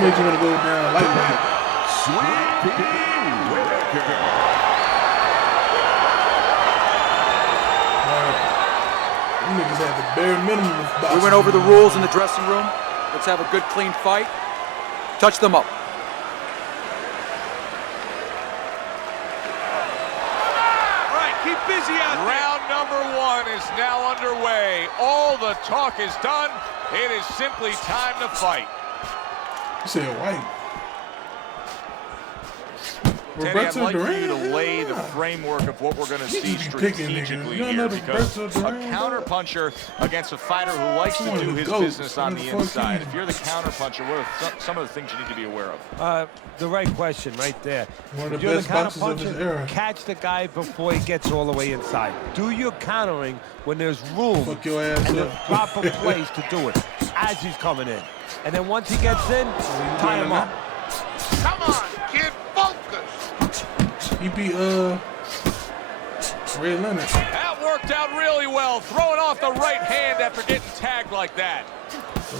made you want to go down lightweight? Sweepy Whitaker. You niggas had the bare minimum of boxing. We went over the rules in the dressing room. Let's have a good, clean fight. Touch them up. All right, keep busy out there. Round number 1 is now underway. All the talk is done. It is simply time to fight. You said white. Teddy, I'd Roberto like for you Duran? to lay the framework of what we're going to see just be picking niggas. strategically You don't here, know the because Roberto a Duran, counter-puncher against a fighter who likes to One of do the his goats. business on the One of the inside. fucking- If you're the counter-puncher, what are some of the things you need to be aware of? The right question right there. One of If the you're best boxers of his counter-puncher, era. catch the guy before he gets all the way inside. Do your countering when there's room Fuck your ass and the up. proper place to do it as he's coming in. And then once he gets in, tie him up. Come on, kid, focus. He beat Ray Leonard. That worked out really well, throwing off the right hand after getting tagged like that.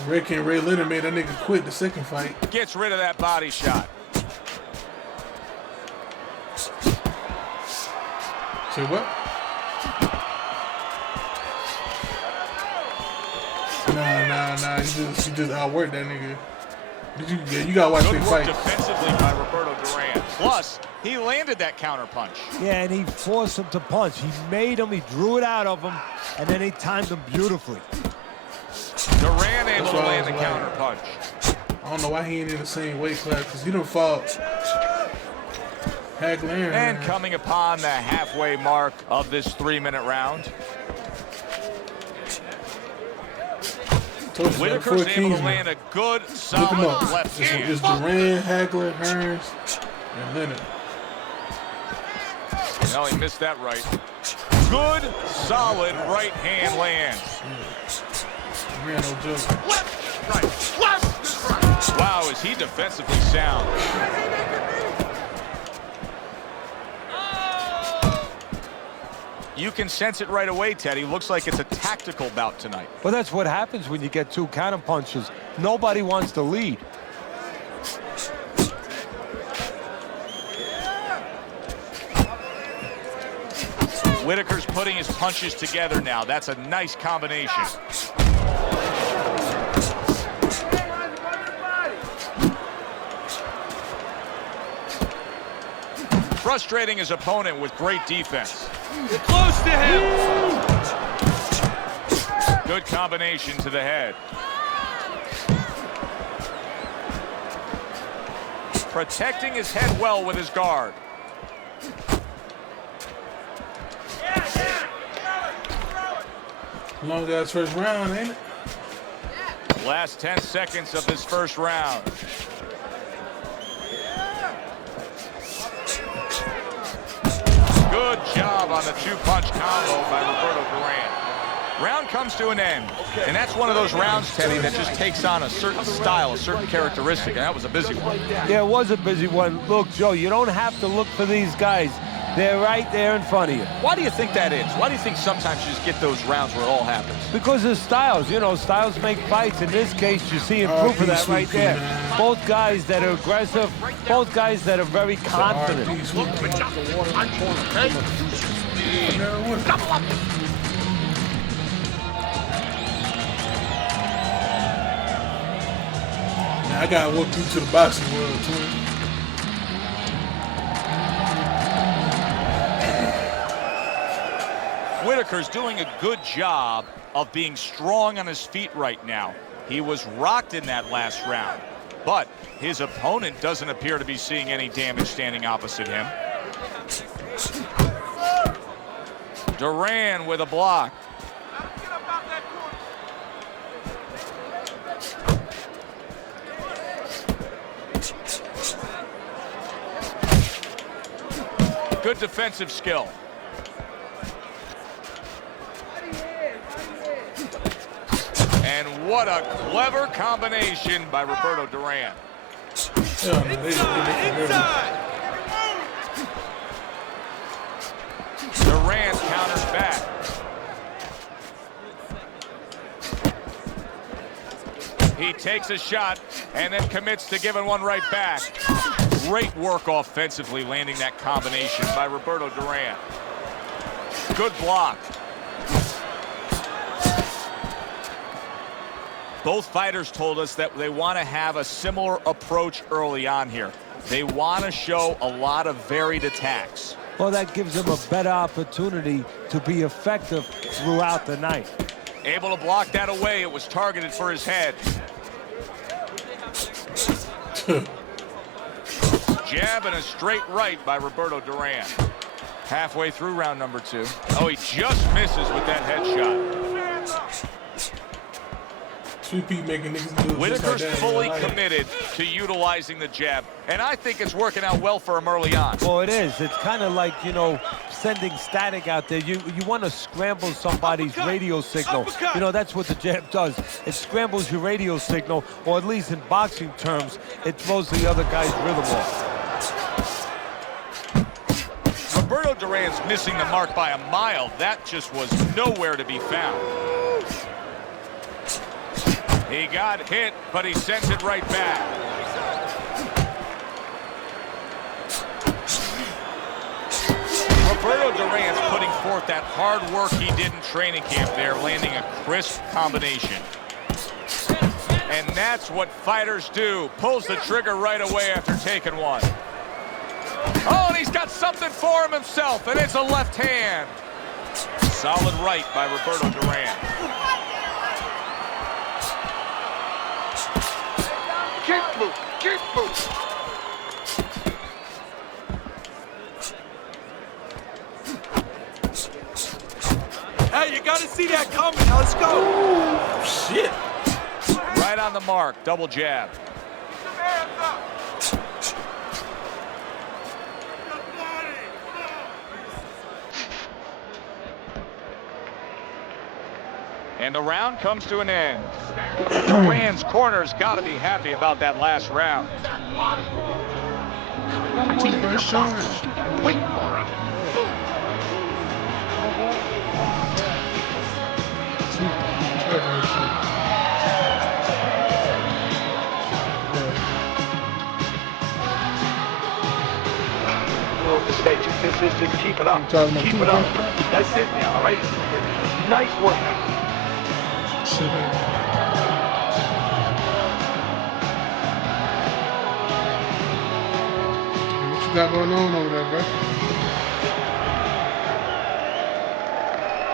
Rick and Ray Leonard made that nigga quit the second fight. Gets rid of that body shot. Say what? Nah. You just outworked that nigga. You gotta watch Good that work fight. defensively by Roberto Duran. Plus, he landed that counter punch. Yeah, and he forced him to punch. He made him, he drew it out of him, and then he timed him beautifully. Duran able to what I land the was like. counter punch. I don't know why he ain't in the same weight class, because he done fought Hagler. And coming upon the halfway mark of this 3-minute round, Whitaker's able to land a good, Look him solid up. left It's hand. Duran, Hagler, Hearns, and Leonard. No, he missed that right. Good, solid right hand lands. Duran, no joke. Wow, is he defensively sound. You can sense it right away, Teddy. Looks like it's a tactical bout tonight. Well, that's what happens when you get two counter punches. Nobody wants to lead. Whitaker's putting his punches together now. That's a nice combination. Frustrating his opponent with great defense. You're close to him. Good combination to the head. Protecting his head well with his guard. Long ass first round, ain't it? Last 10 seconds of this first round. Good job on the two-punch combo by Roberto Duran. Round comes to an end, and that's one of those rounds, Teddy, that just takes on a certain style, a certain characteristic, and that was a busy one. Yeah, it was a busy one. Look, Joe, you don't have to look for these guys. They're right there in front of you. Why do you think that is? Why do you think sometimes you just get those rounds where it all happens? Because of styles. You know, styles make fights. In this case, you're seeing proof of that right there. Both guys that are aggressive, both guys that are very confident. I gotta walk you to the boxing world, too. Whitaker's doing a good job of being strong on his feet right now. He was rocked in that last round, but his opponent doesn't appear to be seeing any damage standing opposite him. Duran with a block. Good defensive skill. And what a clever combination by Roberto Duran. Duran counters back. He takes a shot and then commits to giving one right back. Great work offensively, landing that combination by Roberto Duran. Good block. Both fighters told us that they want to have a similar approach early on here. They want to show a lot of varied attacks. Well, that gives them a better opportunity to be effective throughout the night. Able to block that away. It was targeted for his head. Jab and a straight right by Roberto Duran. Halfway through round number 2. Oh, he just misses with that headshot. Sweet Pete making niggas do it Whitaker's just like that. fully I like it. committed to utilizing the jab, and I think it's working out well for him early on. Well, it is. It's kind of like, you know, sending static out there. You want to scramble somebody's radio signal. You know, that's what the jab does. It scrambles your radio signal, or at least in boxing terms, it throws the other guy's rhythm off. Roberto Duran's missing the mark by a mile. That just was nowhere to be found. He got hit, but he sends it right back. Roberto Duran's putting forth that hard work he did in training camp there, landing a crisp combination. And that's what fighters do. Pulls the trigger right away after taking one. Oh, and he's got something for him himself, and it's a left hand. Solid right by Roberto Duran. Keep moving. Keep moving. Hey, you gotta see that coming. Now let's go. Shit. Right on the mark, double jab. And the round comes to an end. Duran's corner's got to be happy about that last round. First charge. Wait for him. Just keep it up. Keep it up. That's it now, all right? Nice work. What you got going on over there, bro?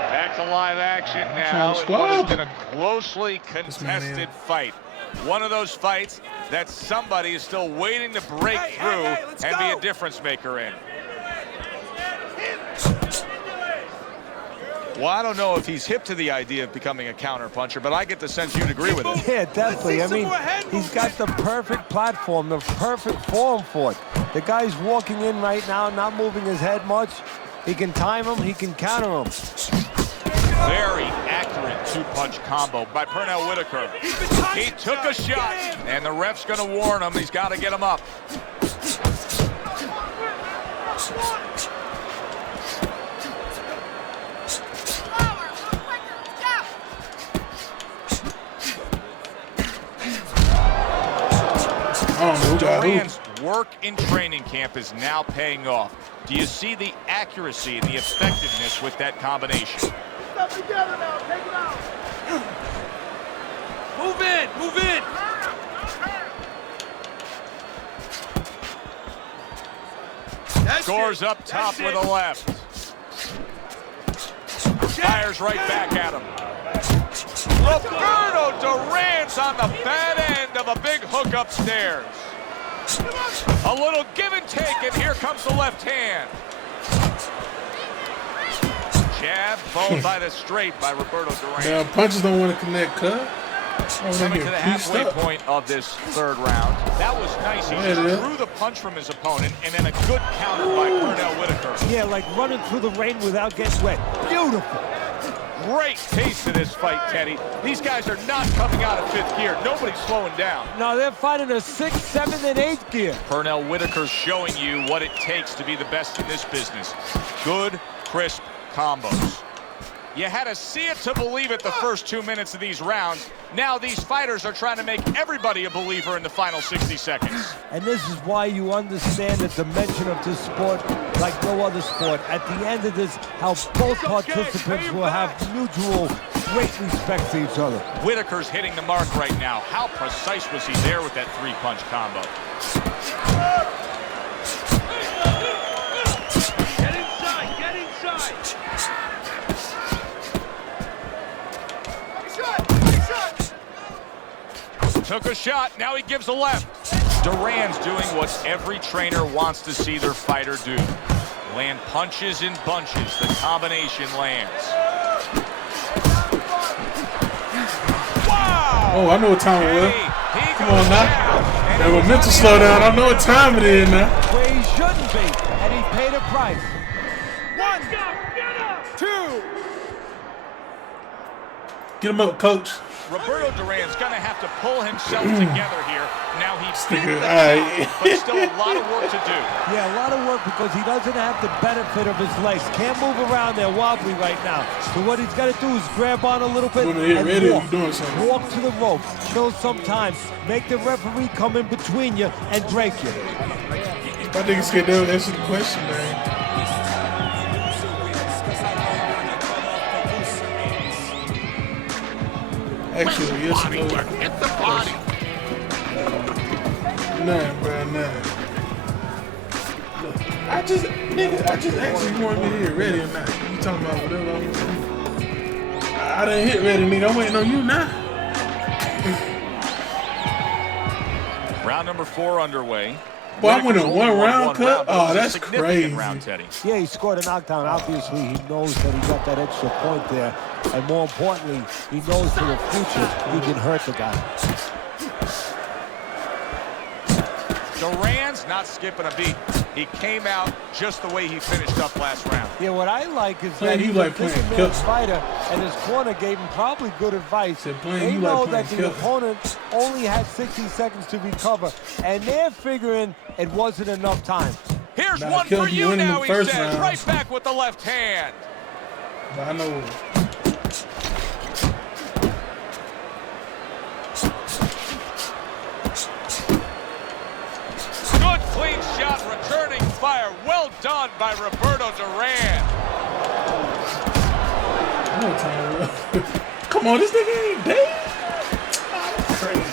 Back to live action now. Trying to It squab. has been a closely man contested here. fight. One of those fights that somebody is still waiting to break through let's and be go. a difference maker in. Well, I don't know if he's hip to the idea of becoming a counterpuncher, but I get the sense you'd agree with it. Yeah, definitely. I mean, he's got the perfect platform, the perfect form for it. The guy's walking in right now, not moving his head much. He can time him, he can counter him. Very accurate two-punch combo by Pernell Whitaker. He took a shot, and the ref's going to warn him. He's got to get him up. Duran's work in training camp is now paying off. Do you see the accuracy and the effectiveness with that combination? Step together now. Take it out. Move in. Move in. Scores up top with a left. Fires right back at him. Roberto Duran's on the bad end of a big hook upstairs. A little give and take, and here comes the left hand. Jab followed by the straight by Roberto Duran. Now punches don't want to connect, cuz. Coming to the halfway point of this third round. That was nice. He just drew the punch from his opponent, and then a good counter by Pernell Whitaker. Yeah, like running through the rain without getting wet. Beautiful. Great taste of this fight, Teddy. These guys are not coming out of fifth gear. Nobody's slowing down. No, they're fighting a 6th, 7th, and 8th gear. Pernell Whitaker's showing you what it takes to be the best in this business. Good, crisp combos. You had to see it to believe it the first 2 minutes of these rounds. Now these fighters are trying to make everybody a believer in the final 60 seconds. And this is why you understand the dimension of this sport like no other sport. At the end of this, how both participants will have mutual great respect for each other. Whitaker's hitting the mark right now. How precise was he there with that three-punch combo? Get inside, get inside. Took a shot, now he gives a left. Duran's doing what every trainer wants to see their fighter do. Land punches in bunches, the combination lands. Wow! Oh, I know what time it was. He Come on goes now. down, and That he was was mental on the slowdown. I outside. know what time it is now. Where he shouldn't be, and he paid a price. One, get up. Two. Get him up, coach. Roberto Duran's going to have to pull himself together here. Now he beat the Alright. count, but still a lot of work to do. Yeah, a lot of work because he doesn't have the benefit of his legs. Can't move around there wobbly right now. So what he's got to do is grab on a little bit When they get and ready, walk. you doing something. Walk to the rope. Kill some time. Make the referee come in between you and break you. My niggas can't never answer the question, man. Actually, yes or no? Get the body. Nah, bro, nah. Look, I just asked you wanted me to hit ready or not. You talking about whatever I want to do. I didn't hit ready, nigga. I'm waiting on you now. Round number 4 underway. Boy, I went in Whitaker's one only won round one cut? round, but it Oh, was a that's significant crazy. round, Teddy. Yeah, he scored a knockdown. Obviously, he knows that he got that extra point there. And more importantly, he knows for the future he can hurt the guy. Duran's not skipping a beat. He came out just the way he finished up last round. Yeah, what I like is Playing that you he's like a playing big man killer. fighter, and his corner gave him probably good advice. Said playing They you know like that playing the killer. opponent only had 60 seconds to recover, and they're figuring it wasn't enough time. Here's Nah, one Killer, for you you winning now, the he first says. round. Right back with the left hand. But I know. Good clean shot, returning fire. Well done by Roberto Duran. I know what time it was. Come on, this nigga ain't dead.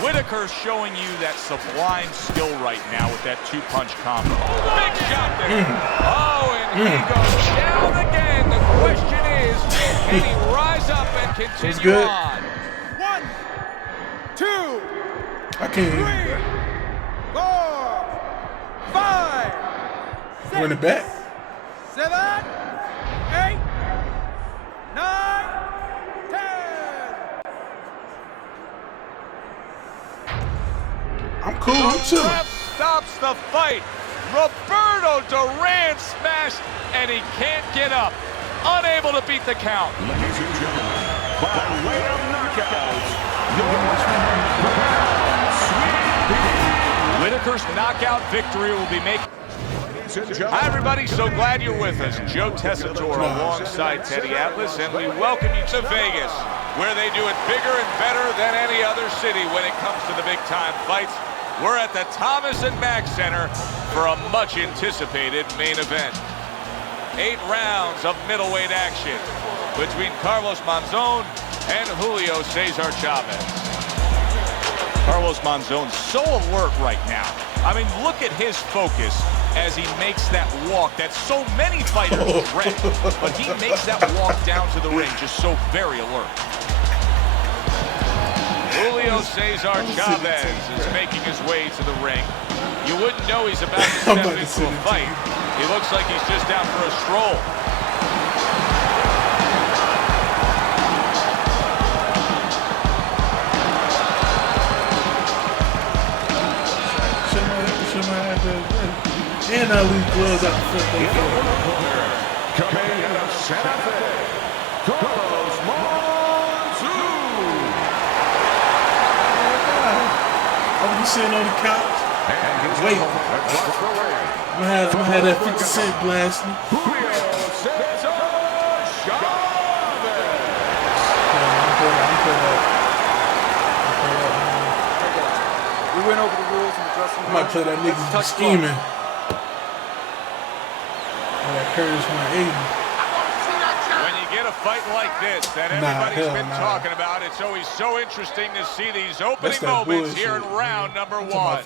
Whitaker's showing you that sublime skill right now with that two-punch combo. Big shot there. Oh, and he goes down again. The question is, can he rise up and continue good. on? 1, 2, I can't even 3, 4, 5, run it back. 7, 8, 9, 10. I'm cool. I'm chilling. Ref stops the fight. Roberto Duran smashed, and he can't get up. Unable to beat the count. Ladies and gentlemen, by way of knockout, your Whitaker's knockout victory will be making. Hi, everybody. So glad you're with us. Joe Tessitore alongside Teddy Atlas, and we welcome you to Vegas, where they do it bigger and better than any other city when it comes to the big-time fights. We're at the Thomas and Mack Center for a much-anticipated main event. 8 rounds of middleweight action between Carlos Monzon and Julio Cesar Chavez. Carlos Monzon so alert right now. I mean, look at his focus as he makes that walk that so many fighters dread. But he makes that walk down to the ring just so very alert. Julio Cesar Chavez is making his way to the ring. You wouldn't know he's about to I'm step about to into send a it to fight. He looks like he's just out for a stroll. And I leave gloves out the front. coming out of Santa Fe, Carlos Monzon. I'm gonna be sitting on the couch. And his Wait. opponent across the ring, I'm gonna have that 50 Cent blasting. Julio Cesar Chavez. We went over the rules in the dressing I room. might play that nigga Touch scheming. And that Curtis 180. When you get a fight like this that everybody's been talking about, it's always so interesting to see these opening moments here in round number 1.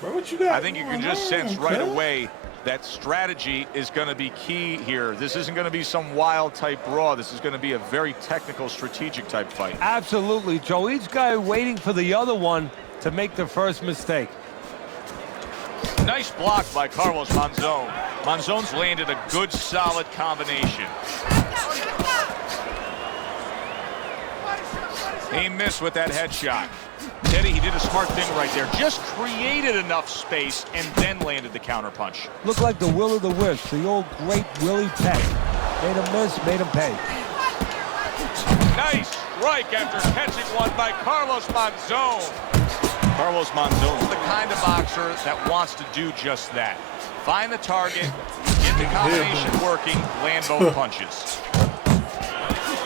Bro, what you got? I think you can just sense right away that strategy is going to be key here. This isn't going to be some wild type brawl. This is going to be a very technical, strategic type fight. Absolutely, Joe. Each guy waiting for the other one to make the first mistake. Nice block by Carlos Monzon. Monzon's landed a good, solid combination. He missed with that headshot. Teddy, he did a smart thing right there. Just created enough space and then landed the counterpunch. Looked like the will of the wisp, the old great Willie Pett. Made him miss, made him pay. Nice strike after catching one by Carlos Monzon. Carlos Monzon is the kind of boxer that wants to do just that. Find the target, get the combination working, land both punches.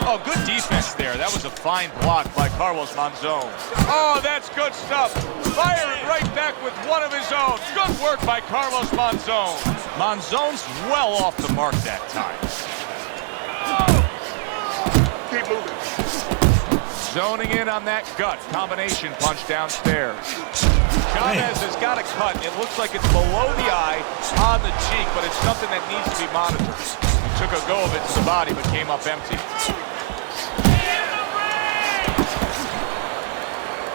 Oh, good defense there. That was a fine block by Carlos Monzon. Oh, that's good stuff. Firing right back with one of his own. Good work by Carlos Monzon. Monzon's well off the mark that time. Keep moving. Zoning in on that gut. Combination punch downstairs. Chavez has got a cut. It looks like it's below the eye, on the cheek, but it's something that needs to be monitored. He took a go of it to the body, but came up empty.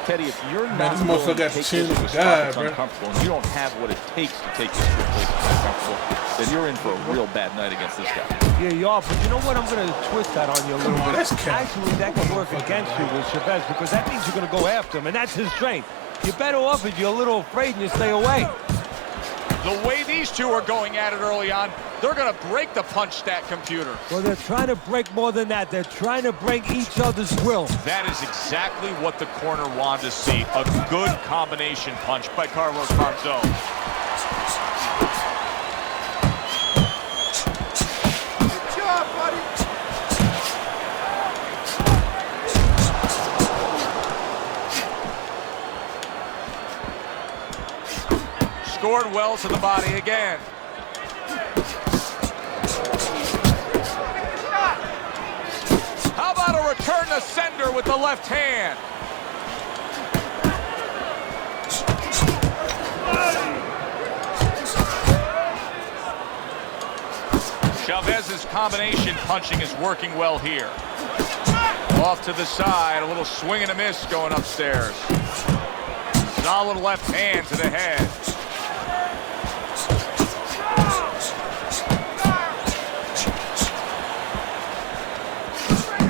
Teddy, if you're Man, not this motherfucker got the chin of a guy, bro. uncomfortable and you don't have what it takes to take this to a place that's uncomfortable, then you're in for a real bad night against this guy. Yeah, you are, but you know what? I'm going to twist that on you a little bit. That's cap. Actually, that can work against you with Chavez because that means you're going to go after him, and that's his strength. You're better off if you're a little afraid and you stay away. The way these two are going at it early on, they're going to break the punch stat computer. Well, they're trying to break more than that. They're trying to break each other's will. That is exactly what the corner wanted to see. A good combination punch by Carlos Monzon. Good job, buddy. Scored well to the body again. How about a return to sender with the left hand? Chavez's combination punching is working well here. Off to the side, a little swing and a miss going upstairs. Solid left hand to the head.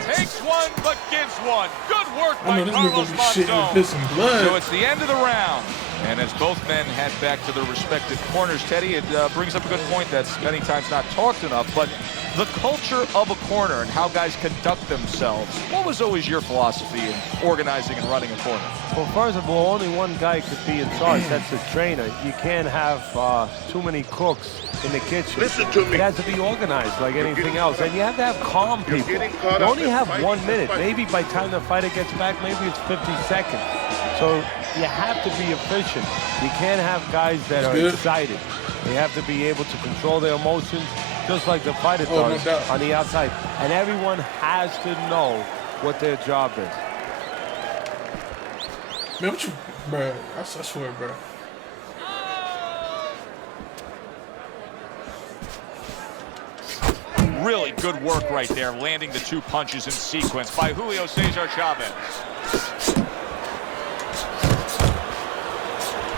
Takes one, but gives one. Good work I by know this nigga Carlos gonna be shitting and Monzon. pissing blood. So it's the end of the round. And as both men head back to their respective corners, Teddy, it brings up a good point that's many times not talked enough, but the culture of a corner and how guys conduct themselves. What was always your philosophy in organizing and running a corner? Well, first of all, only one guy could be in charge. That's the trainer. You can't have too many cooks in the kitchen. Listen to me. It has to be organized like anything else. And you have to have calm people. getting caught You up only in have fight 1 after minute. fight. Maybe by the time the fighter gets back, maybe it's 50 seconds. So you have to be efficient. You can't have guys that are good. excited. They have to be able to control their emotions just like the fighter Oh, no does doubt. on the outside. And everyone has to know what their job is. Man, what you, bro? I swear, bro. Really good work right there, landing the two punches in sequence by Julio Cesar Chavez.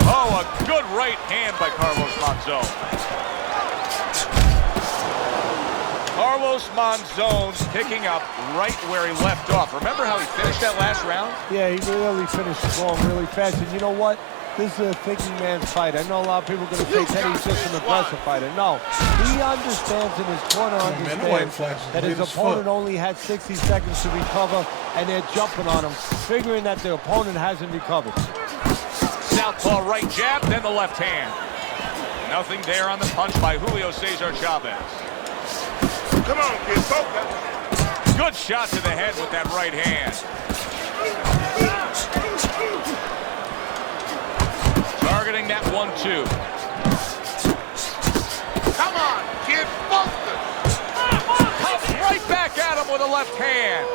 Oh, a good right hand by Carlos Monzon. Carlos Monzon's picking up right where he left off. Remember how he finished that last round? Yeah, he really finished strong really fast. And you know what? This is a thinking man's fight. I know a lot of people are going to say Teddy's just an aggressive fighter. No, he understands in his corner, man, the white understands flash is that his late as opponent fuck. only had 60 seconds to recover, and they're jumping on him, figuring that the opponent hasn't recovered. Southpaw right jab, then the left hand. Nothing there on the punch by Julio Cesar Chavez. Come on, kid. Focus. Good shot to the head with that right hand. 1-2. Come on, kid, focus. Comes right back at him with a left hand.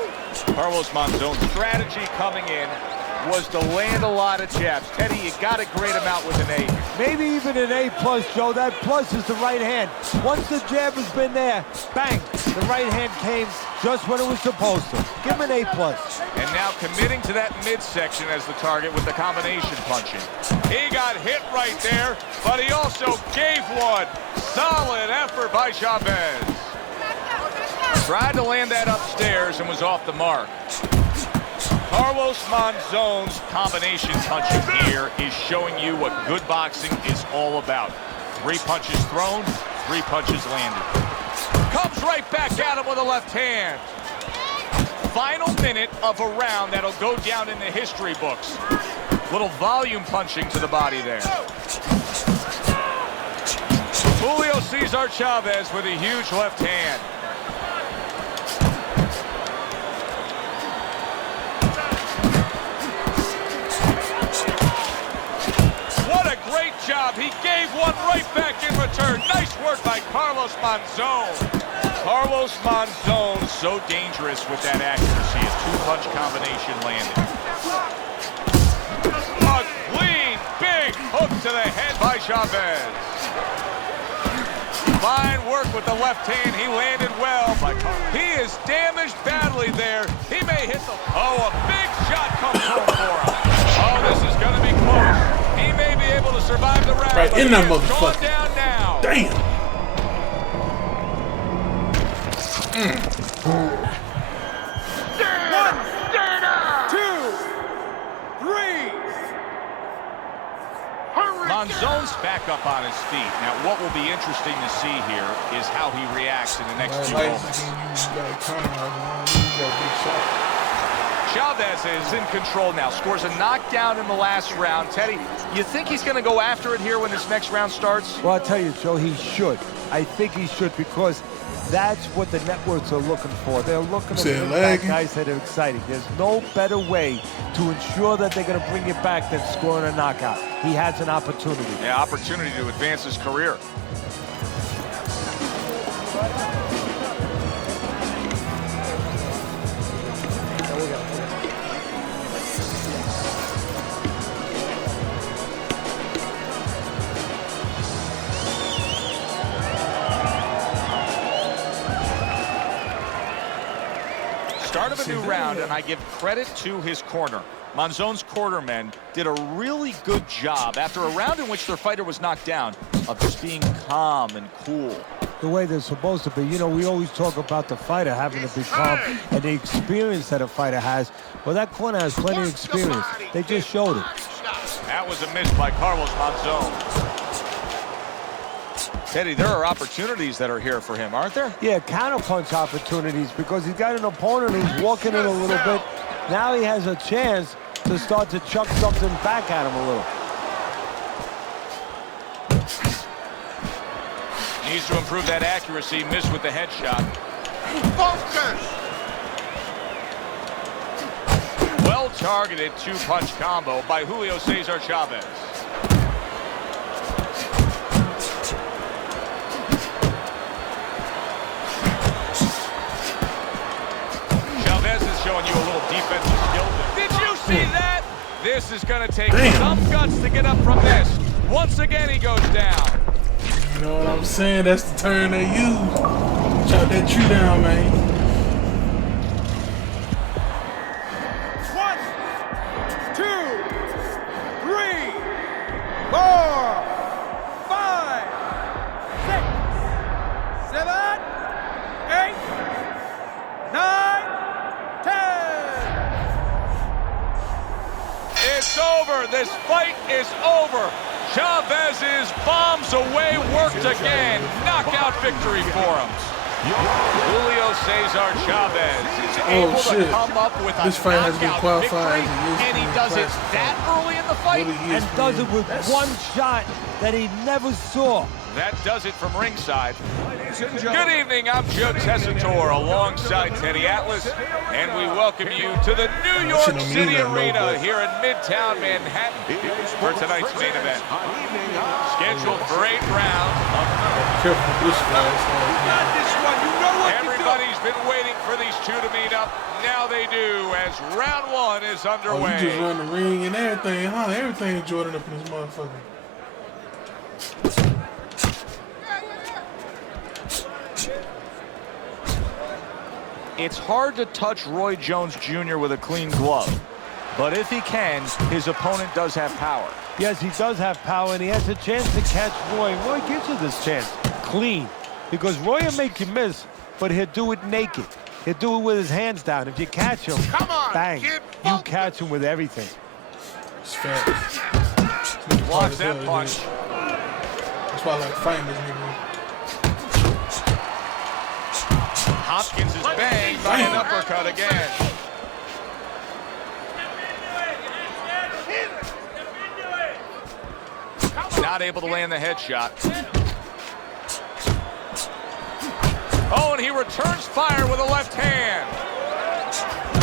Carlos Monzon's strategy coming in was to land a lot of jabs. Teddy, you got to grade him out with an A. Maybe even an A+, Joe. That plus is the right hand. Once the jab has been there, bang, the right hand came just when it was supposed to. Give him an A+. And now committing to that midsection as the target with the combination punching. He got hit right there, but he also gave one. Solid effort by Chavez. Tried to land that upstairs and was off the mark. Carlos Monzon's combination punching here is showing you what good boxing is all about. 3 punches thrown, 3 punches landed. Comes right back at him with a left hand. Final minute of a round that'll go down in the history books. Little volume punching to the body there. Julio Cesar Chavez with a huge left hand. Job. He gave one right back in return. Nice work by Carlos Monzon. Carlos Monzon so dangerous with that accuracy. A 2-punch combination landed. A clean, big hook to the head by Chavez. Fine work with the left hand. He landed well. He is damaged badly there. He may hit the... Oh, a big shot comes home for him. Oh, this is going to be close. He may be able to survive the round. Right in that motherfucker. Down now. Damn. One, two, three. Monzon's back up on his feet. Now, what will be interesting to see here is how he reacts in the next few moments. Chavez is in control now. Scores a knockdown in the last round. Teddy, you think he's going to go after it here when this next round starts? Well, I'll tell you, Joe, he should. I think he should, because that's what the networks are looking for. They're looking to bring back guys that are exciting. There's no better way to ensure that they're going to bring it back than scoring a knockout. He has an opportunity. Yeah, opportunity to advance his career. Start of a new round, and I give credit to his corner. Monzon's cornermen did a really good job after a round in which their fighter was knocked down of just being calm and cool. The way they're supposed to be. You know, we always talk about the fighter having to be calm and the experience that a fighter has. Well, that corner has plenty of experience. They just showed it. That was a miss by Carlos Monzon. Teddy, there are opportunities that are here for him, aren't there? Yeah, counterpunch opportunities, because he's got an opponent who's walking in a little bit. Now he has a chance to start to chuck something back at him a little. Needs to improve that accuracy. Missed with the headshot. Focus. Well-targeted 2-punch combo by Julio Cesar Chavez. Showing you a little defensive skill. Did you see that? This is going to take some guts to get up from this. Once again, he goes down. You know what I'm saying? That's the turn they use. Chop that tree down, man. 1, 2, 3, 4, 5, 6, 7, 8, 9, 10. It's over. This fight is over. Chavez is bombs away, worked again. Knockout victory for him. Julio Cesar Chavez is able to come up with a this fight has been knockout qualified victory, and he does it that early in the fight. And does it with one shot that he never saw. That does it from ringside. Good evening, I'm Joe Tessitore alongside Teddy Atlas, and we welcome you to the New York City Arena here in Midtown Manhattan for tonight's main event. Scheduled for 8 rounds. Everybody's been waiting for these two to meet up. Now they do, as round 1 is underway. Oh, you just run the ring and everything, huh? Everything Jordan up in this motherfucker. It's hard to touch Roy Jones Jr. with a clean glove, but if he can, his opponent does have power. Yes, he does have power, and he has a chance to catch Roy. Roy gives you this chance, clean, because Roy will make you miss, but he'll do it naked. He'll do it with his hands down. If you catch him, bang, you catch him with everything. It's fast. Blocks that punch. That's why I like fighting this nigga. Hopkins is banged by an uppercut again. Not able to land the headshot. Oh, and he returns fire with a left hand.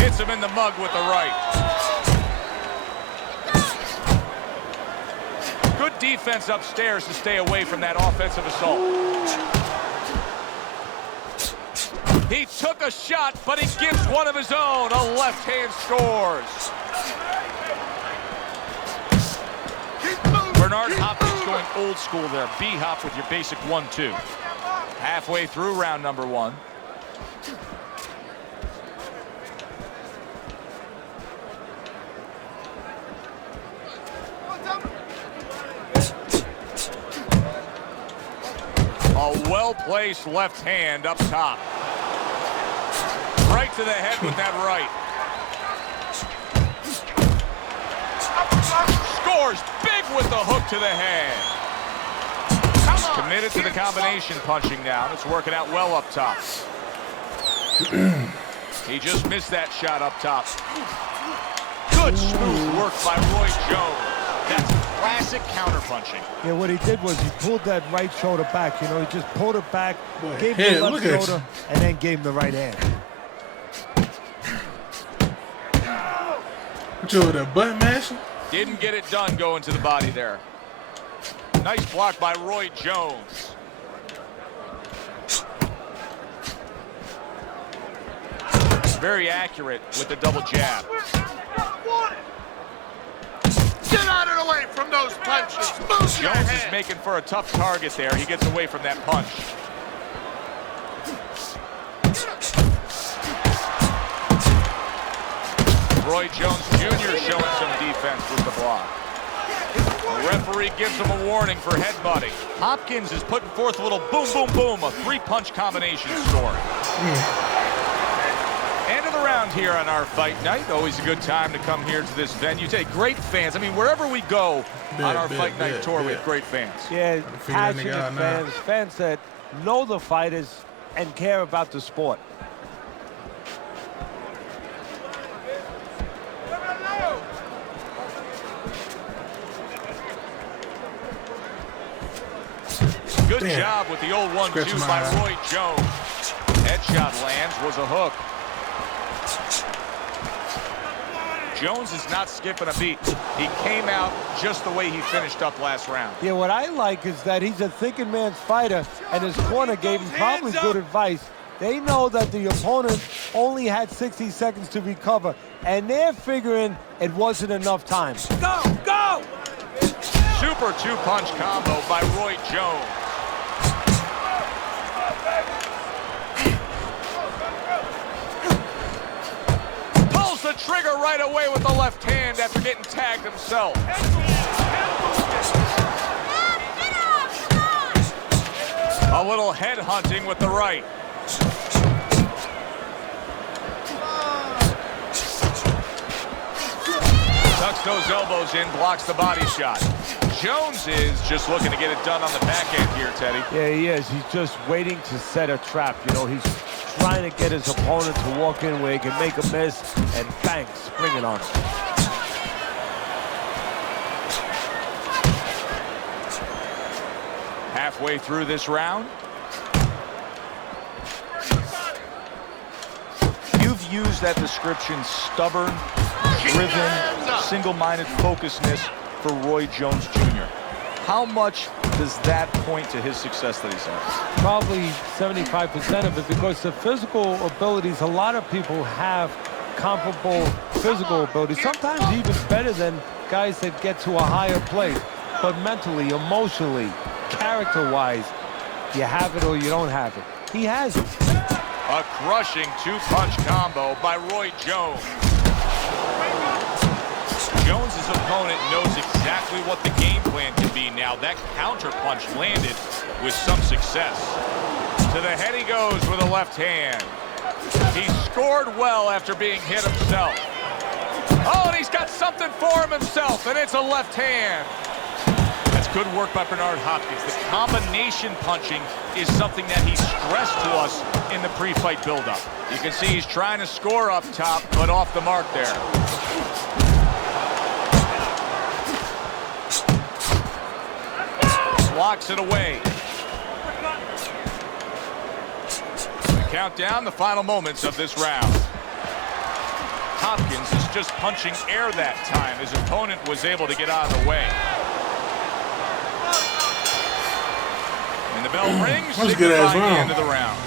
Hits him in the mug with the right. Good defense upstairs to stay away from that offensive assault. He took a shot, but he gives one of his own. A left hand scores. Bernard Hopkins going old school there. B-hop with your basic 1-2. Halfway through round number 1. A well-placed left hand up top. Right to the head with that right. Scores big with the hook to the head. He's committed to the combination punching now. It's working out well up top. He just missed that shot up top. Good smooth work by Roy Jones. That's classic counterpunching. Yeah, what he did was he pulled that right shoulder back. You know, he just pulled it back, gave hey, him the left look at shoulder, and then gave him the right hand. What you over there, butt mashing? Didn't get it done going to the body there. Nice block by Roy Jones. Very accurate with the double jab. Get out of the way from those punches. Move your Jones is head. making for a tough target there. He gets away from that punch. Roy Jones Jr. showing some defense with the block. The referee gives him a warning for headbutting. Hopkins is putting forth a little boom, boom, boom, a 3-punch combination story. End of the round here on our fight night. Always a good time to come here to this venue. Take great fans. I mean, wherever we go on our fight night tour, we have great fans. Yeah, passionate that nigga out now. fans that know the fighters and care about the sport. Good job with the old 1-2 by Roy Jones. Headshot lands, was a hook. Jones is not skipping a beat. He came out just the way he finished up last round. Yeah, what I like is that he's a thinking man's fighter, and his corner gave him probably good advice. They know that the opponent only had 60 seconds to recover, and they're figuring it wasn't enough time. Go, go! Super 2-punch combo by Roy Jones. Pulls the trigger right away with the left hand after getting tagged himself. A little head hunting with the right. Tucks those elbows in, blocks the body shot. Jones is just looking to get it done on the back end here, Teddy. Yeah, he is. He's just waiting to set a trap. You know, he's trying to get his opponent to walk in where he can make a miss and bang, spring it on him. halfway through this round. You've used that description, stubborn, driven, single-minded focusedness for Roy Jones Jr. How much does that point to his success that he's had? Probably 75% of it, because the physical abilities, a lot of people have comparable physical abilities, sometimes even better than guys that get to a higher place. But mentally, emotionally, character-wise, you have it or you don't have it. He has it. A crushing two-punch combo by Roy Jones. Jones's opponent knows exactly what the game plan can be now. That counter punch landed with some success. To the head he goes with a left hand. He scored well after being hit himself. Oh, and he's got something for him himself, and it's a left hand. That's good work by Bernard Hopkins. The combination punching is something that he stressed to us in the pre-fight buildup. You can see he's trying to score up top, but off the mark there. Blocks it away. Count down the final moments of this round. Hopkins is just punching air that time. His opponent was able to get out of the way. And the bell rings, signifying the end of the round.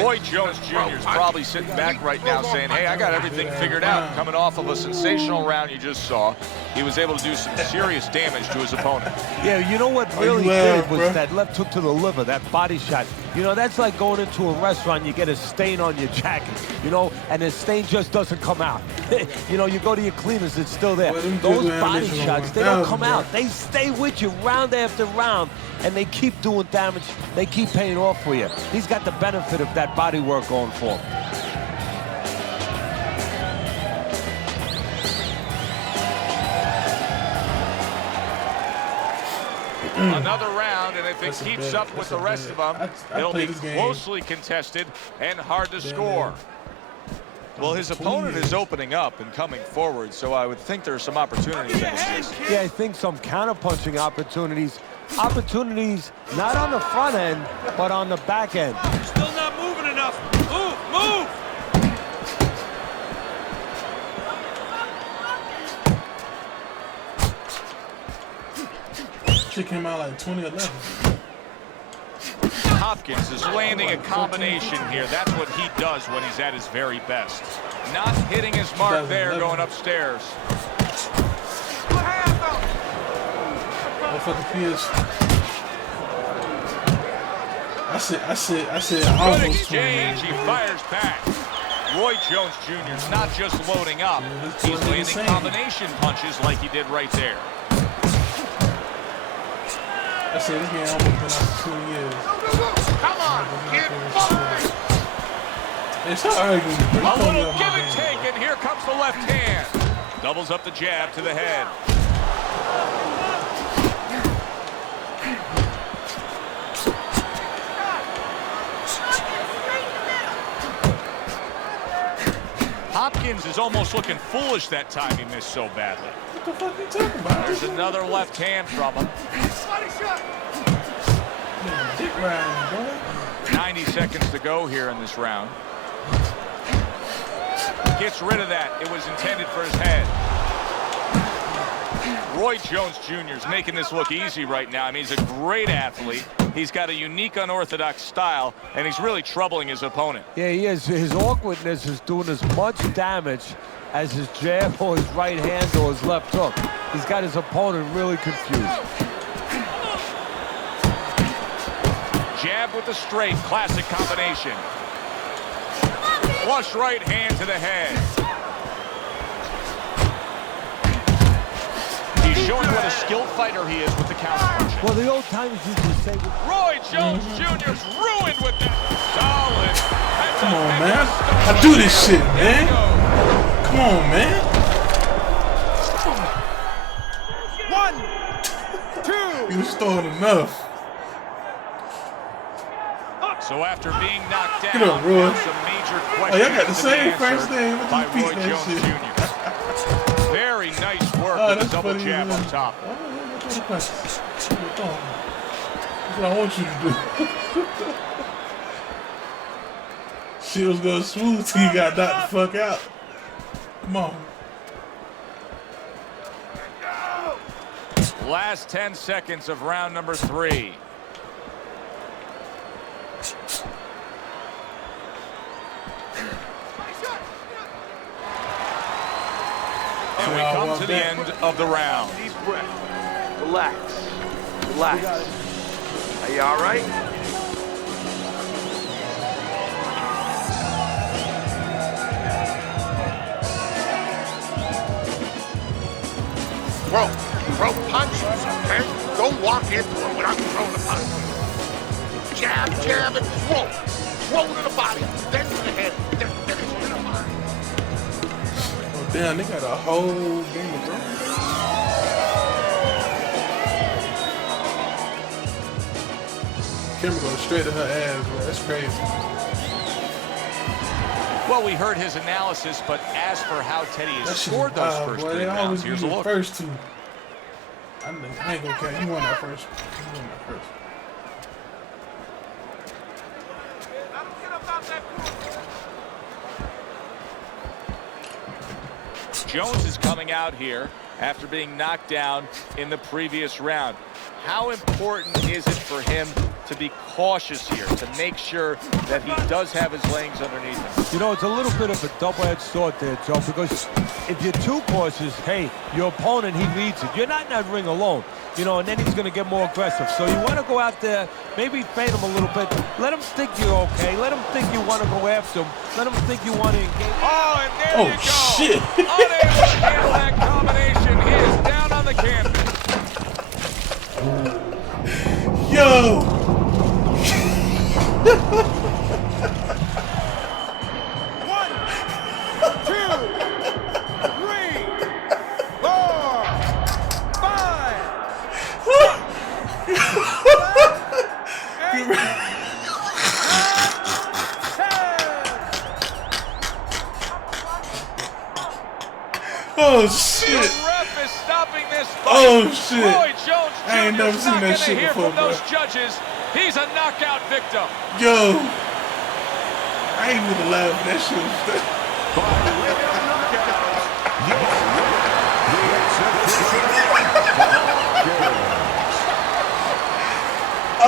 Roy Jones Jr. is probably sitting back right now saying, hey, I got everything figured out. Coming off of a sensational round you just saw, he was able to do some serious damage to his opponent. Yeah, you know what really did was that left hook to the liver, that body shot. You know, that's like going into a restaurant, you get a stain on your jacket, you know, and the stain just doesn't come out. You know, you go to your cleaners, it's still there. Those body shots, they don't come out. They stay with you round after round, and they keep doing damage. They keep paying off for you. He's got the benefit of that body work going for him. Another round, and if it keeps up with the rest of them, it'll be closely contested and hard to score. Well, his opponent is opening up and coming forward, so I would think there are some opportunities that exist. Yeah, I think some counter-punching opportunities. Opportunities not on the front end, but on the back end. You're still not moving enough. Move, move! Shit came out like 2011. Hopkins is landing a combination here. That's what he does when he's at his very best. Not hitting his mark there, going upstairs. Motherfucking PS. I said Good almost exchange, he fires back. Roy Jones Jr. is not just loading up, he's landing combination punches like he did right there. I said this game almost been out for 2 years. Come on, get moving! It's not arguing. A little give and take, and here comes the left hand. Doubles up the jab to the head. Hopkins is almost looking foolish that time he missed so badly. What the fuck are you talking about? There's another left hand from him. Dick riding, boy. 90 seconds to go here in this round. Gets rid of that. It was intended for his head. Roy Jones Jr. is making this look easy right now. I mean, he's a great athlete. He's got a unique, unorthodox style, and he's really troubling his opponent. Yeah, he is. His awkwardness is doing as much damage as his jab or his right hand or his left hook. He's got his opponent really confused. Jab with the straight, classic combination. Flush right hand to the head. He's showing what a skilled fighter he is with the counter punch. Well, the old timers used to say, Roy Jones Jr.'s ruined with that. Solid. Come on, man. I do this shit, man. Come on, man. 1, 2. You was throwing enough. So after being knocked down, Get up, Roy. some major Oh, questions y'all got the same answered first name. What by you Roy beat that Jones shit? Jr. Very nice work Oh, with the that's double funny, jab man. on top. That's what I want you to do. Shit was going smooth till you got knocked the fuck out. Come on. Last 10 seconds of round number 3. And we come to the end of the round. Deep breath. Relax. Relax. Are you all right? Throw punches, okay? Don't walk into it without throwing a punch. Jab, jab, and throw. Throw to the body, then to the head, then finish to the body. Oh, damn, they got a whole game of bro. Camera goes straight to her ass, bro. That's crazy. Well, we heard his analysis, but as for how Teddy has That shit scored is those wild, first boy. 3 They rounds, always here's be a the look. first 2. I ain't gonna care. You won that first. You won that first. Jones is coming out here after being knocked down in the previous round. How important is it for him to be cautious here, to make sure that he does have his legs underneath him? You know, it's a little bit of a double-edged sword there, Joe, because if you're too cautious, hey, your opponent, he reads it. You're not in that ring alone, you know, and then he's going to get more aggressive. So you want to go out there, maybe feint him a little bit. Let him think you're okay. Let him think you want to go after him. Let him think you want to engage. Oh, and there Oh, you go. shit. Unable to handle that combination. He is down on the canvas. Yo! Oh shit! The ref is stopping this fight. Oh shit! Roy Jones Jr. I ain't never is seen not that gonna shit hear before, from those bro. judges. He's a knockout victim. Yo! I ain't even laugh at that shit.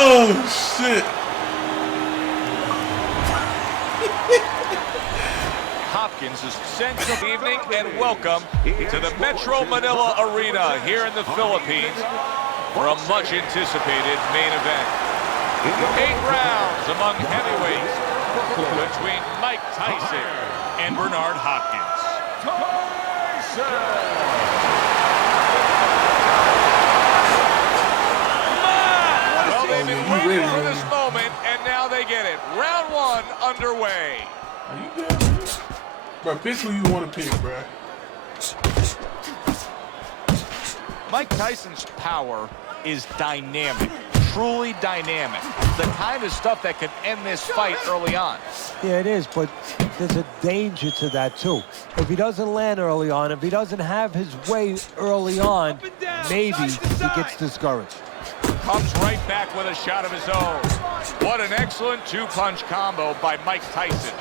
Oh shit! Hopkins is central evening and welcome to the Metro Manila Arena here in the Philippines for a much anticipated main event. 8 rounds among heavyweights between Mike Tyson and Bernard Hopkins. Well, they've been waiting for this moment, and now they get it. Round 1 underway. Are you good? Bro, pick who you want to pick, bro. Mike Tyson's power is dynamic, truly dynamic. The kind of stuff that could end this fight early on. Yeah, it is, but there's a danger to that, too. If he doesn't land early on, if he doesn't have his way early on, maybe he gets discouraged. Comes right back with a shot of his own. What an excellent 2-punch combo by Mike Tyson.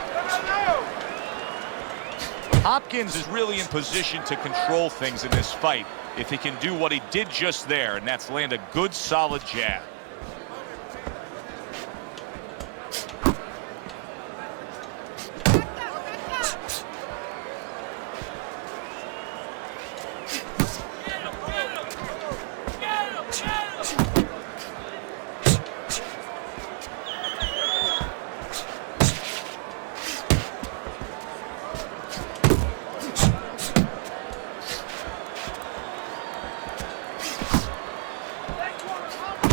Hopkins is really in position to control things in this fight if he can do what he did just there, and that's land a good, solid jab.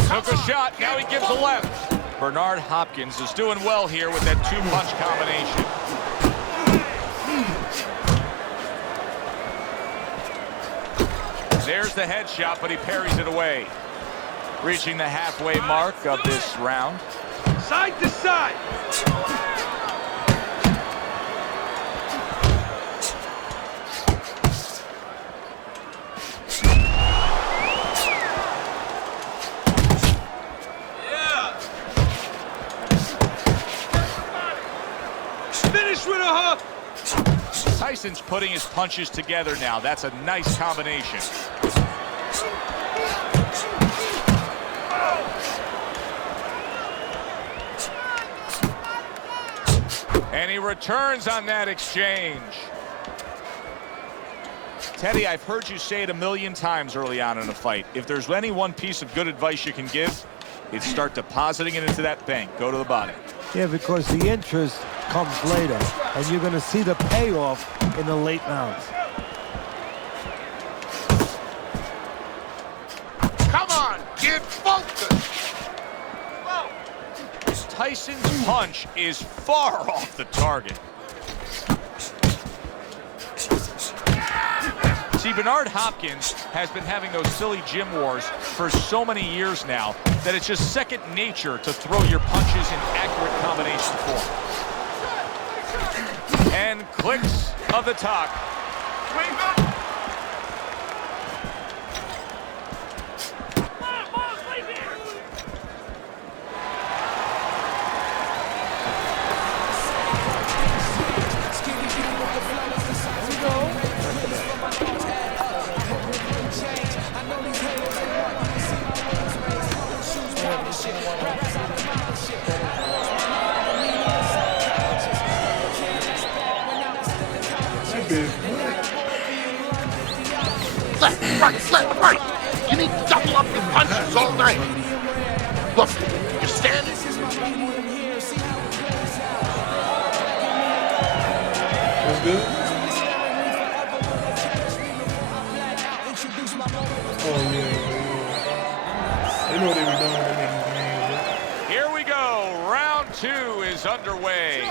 Took a shot, now he gives a left. Bernard Hopkins is doing well here with that 2-punch combination. There's the headshot, but he parries it away. Reaching the halfway mark of this round. Side to side. Tyson's putting his punches together now. That's a nice combination. And he returns on that exchange. Teddy, I've heard you say it a million times early on in a fight. If there's any one piece of good advice you can give, it's start depositing it into that bank. Go to the body. Yeah, because the interest comes later, and you're going to see the payoff in the late rounds. Come on, get focused. Tyson's punch is far off the target. See, Bernard Hopkins has been having those silly gym wars for so many years now that it's just second nature to throw your punches in accurate combination form. And clicks of the talk. Left, right. You need to double up your punches all night. Look, you're standing. That's good. Oh, yeah. They know what they were doing when they made these games, right? Here we go. Round 2 is underway.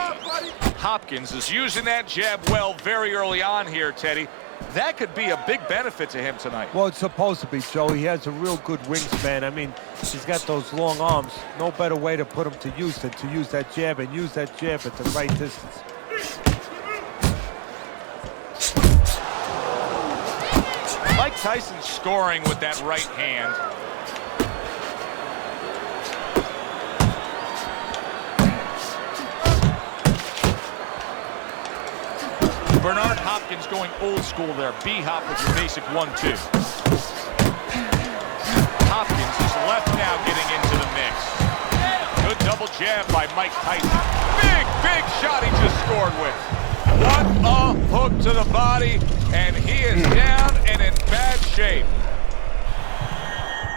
Hopkins is using that jab well very early on here, Teddy. That could be a big benefit to him tonight. Well, it's supposed to be, Joe. He has a real good wingspan. I mean, he's got those long arms. No better way to put him to use than to use that jab and use that jab at the right distance. Mike Tyson scoring with that right hand. Bernard Hopkins going old school there. B-hop with your basic 1-2. Hopkins is left now getting into the mix. Good double jab by Mike Tyson. Big shot he just scored with. What a hook to the body, and he is down and in bad shape.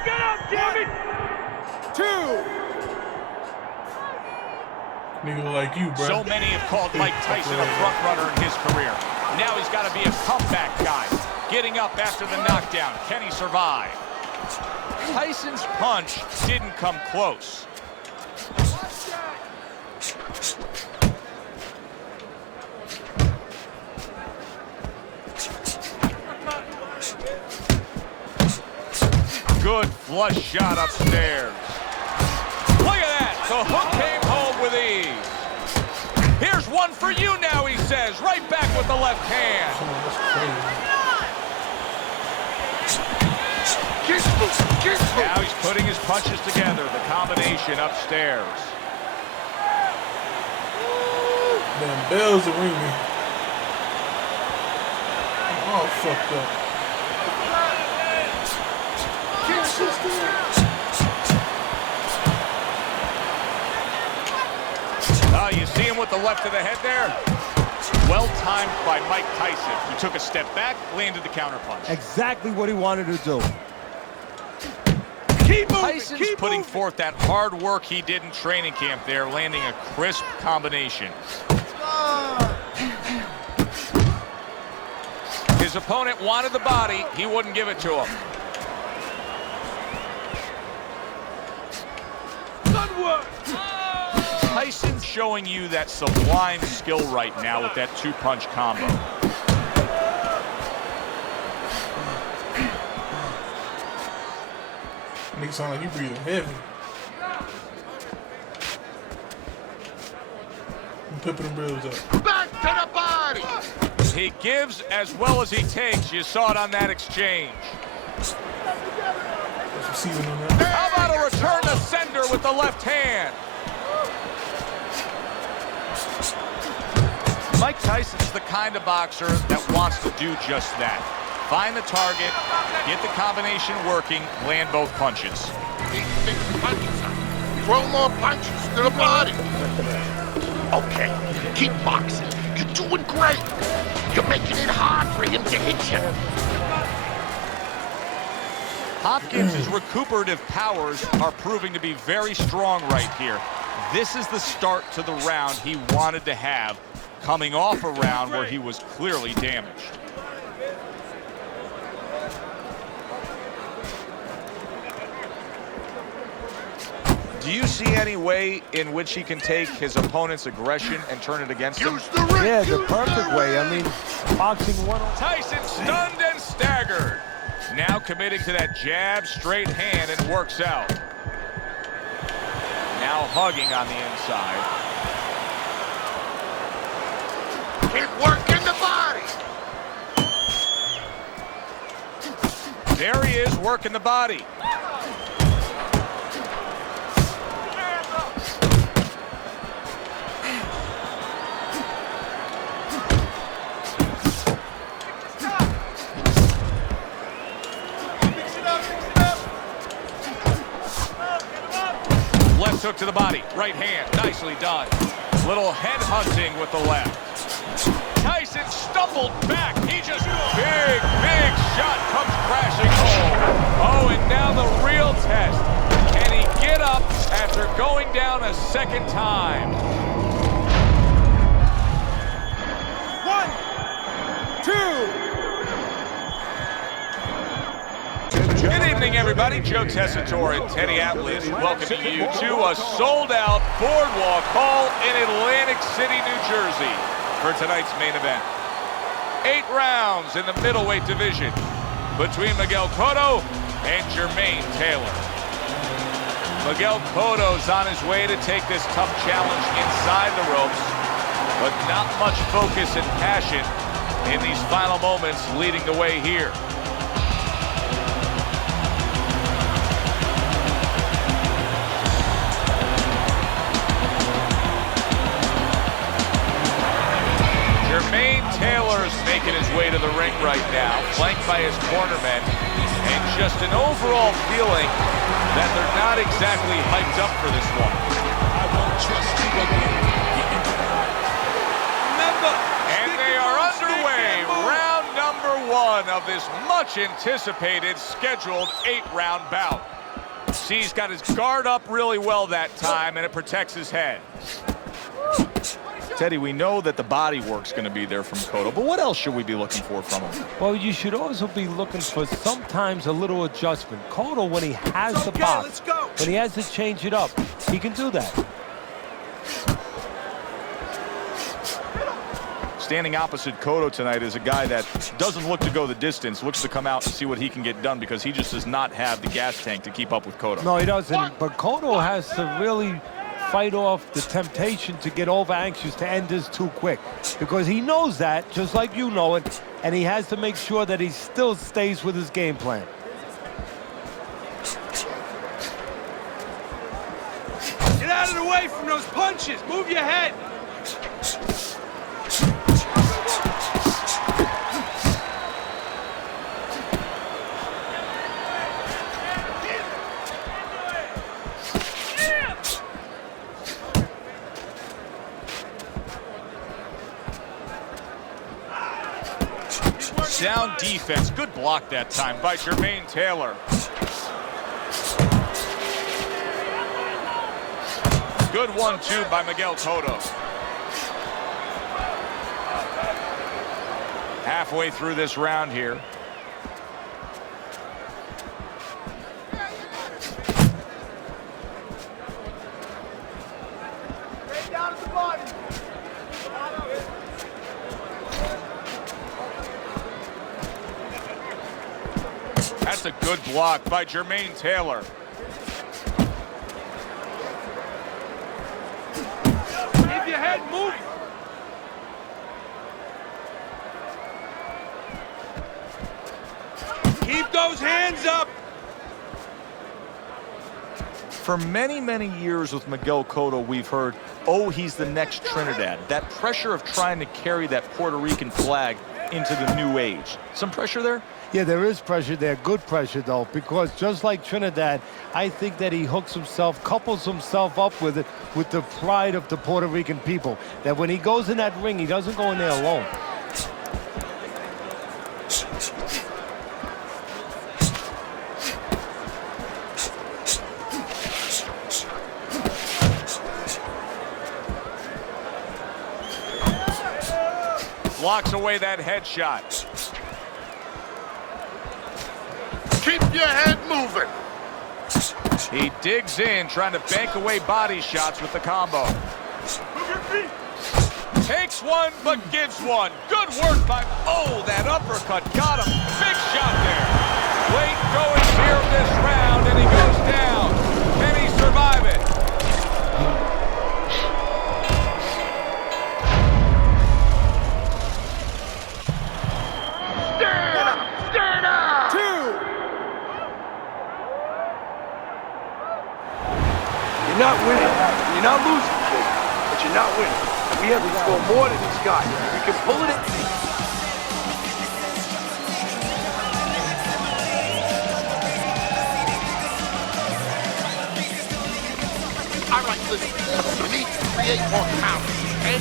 Get up, Jimmy! 2. Nigga like you, bro. So many have called Mike Tyson a front runner in his career. Now he's got to be a comeback guy. Getting up after the knockdown. Can he survive? Tyson's punch didn't come close. Good flush shot upstairs. Look at that. The hook came home with ease. Here's one for you now, he says. Right back with the left hand. Now he's putting his punches together. The combination upstairs. Damn, bells are ringing. I'm all fucked up. You see him with the left of the head there? Well timed by Mike Tyson. He took a step back, landed the counterpunch. Exactly what he wanted to do. Tyson's putting forth that hard work he did in training camp there, landing a crisp combination. His opponent wanted the body. He wouldn't give it to him. Tyson showing you that sublime skill right now with that 2-punch combo. Nigga sound like you breathing heavy. I'm pimping them brills up. Back to the body. He gives as well as he takes. You saw it on that exchange. Put some seasoning on that. How about a return to sender with the left hand? Mike Mike Tyson's the kind of boxer that wants to do just that. Find the target, get the combination working, land both punches. Throw more punches to the body. Okay, keep boxing. You're doing great. You're making it hard for him to hit you. Hopkins' recuperative powers are proving to be very strong right here. This is the start to the round he wanted to have, coming off a round where he was clearly damaged. Do you see any way in which he can take his opponent's aggression and turn it against him? Use the ring. Yeah, the Use perfect the way. ring. I mean, boxing one. Tyson stunned and staggered. Now committing to that jab, straight hand, and works out. Now hugging on the inside. Keep working the body. There he is, working the body. Left hook to the body, right hand, nicely done. Little head hunting with the left. Tyson stumbled back. He just, big shot comes crashing home. Oh, and now the real test. Can he get up after going down a second time? 1, 2. Good evening, everybody. Joe Tessitore and Teddy Atlas welcoming you to a sold-out Boardwalk Hall in Atlantic City, New Jersey for tonight's main event. 8 rounds in the middleweight division between Miguel Cotto and Jermaine Taylor. Miguel Cotto's on his way to take this tough challenge inside the ropes, but not much focus and passion in these final moments leading the way here. Jermaine Taylor's making his way to the ring right now, flanked by his cornermen, and just an overall feeling that they're not exactly hyped up for this one. I won't trust you again. Remember, And they are underway, round number 1 of this much anticipated scheduled 8-round bout. See, he's got his guard up really well that time, and it protects his head. Teddy, we know that the body work's going to be there from Cotto, but what else should we be looking for from him? Well, you should also be looking for sometimes a little adjustment. Cotto, when he has the box, when he has to change it up, he can do that. Standing opposite Cotto tonight is a guy that doesn't look to go the distance, looks to come out and see what he can get done because he just does not have the gas tank to keep up with Cotto. No, he doesn't. But Cotto has to really fight off the temptation to get over anxious to end this too quick, because he knows that, just like you know it, and he has to make sure that he still stays with his game plan. Get out of the way from those punches. Move your head. Sound defense. Good block that time by Jermaine Taylor. Good 1-2 by Miguel Cotto. Halfway through this round here. That's a good block by Jermaine Taylor. Keep your head moving. Keep those hands up. For many, many years with Miguel Cotto, we've heard, oh, he's the next Trinidad. That pressure of trying to carry that Puerto Rican flag into the new age. Some pressure there? Yeah, there is pressure there. Good pressure, though, because just like Trinidad, I think that he hooks himself, couples himself up with it, with the pride of the Puerto Rican people. That when he goes in that ring, he doesn't go in there alone. Blocks away that headshot. Keep your head moving. He digs in, trying to bank away body shots with the combo. Takes one, but gives one. Good work by... Oh, that uppercut got him. Big shot there. Late goings here of this round, and he goes down. Can he survive it? Stand up! You're not winning. You're not losing, kid. But you're not winning. We have to score more than these guys. We can pull it in. All right, listen. You need to create more power, okay?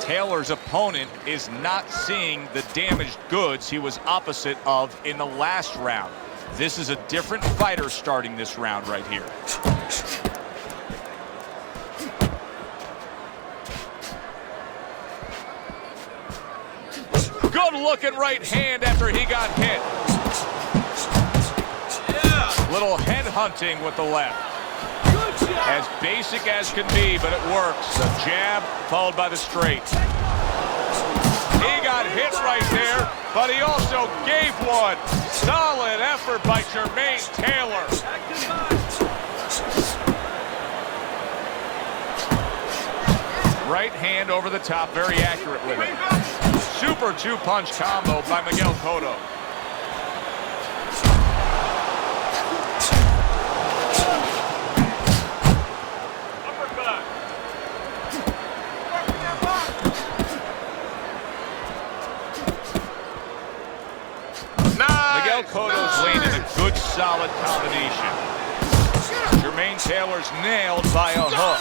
Taylor's opponent is not seeing the damaged goods he was opposite of in the last round. This is a different fighter starting this round right here. Good looking right hand after he got hit. Little head hunting with the left. As basic as can be, but it works. The jab followed by the straight. He got hit right there, but he also gave one. Solid effort by Jermaine Taylor. Right hand over the top, very accurate with it. Super two-punch combo by Miguel Cotto. Miguel Cotto's landed a good, solid combination. Jermaine Taylor's nailed by a hook.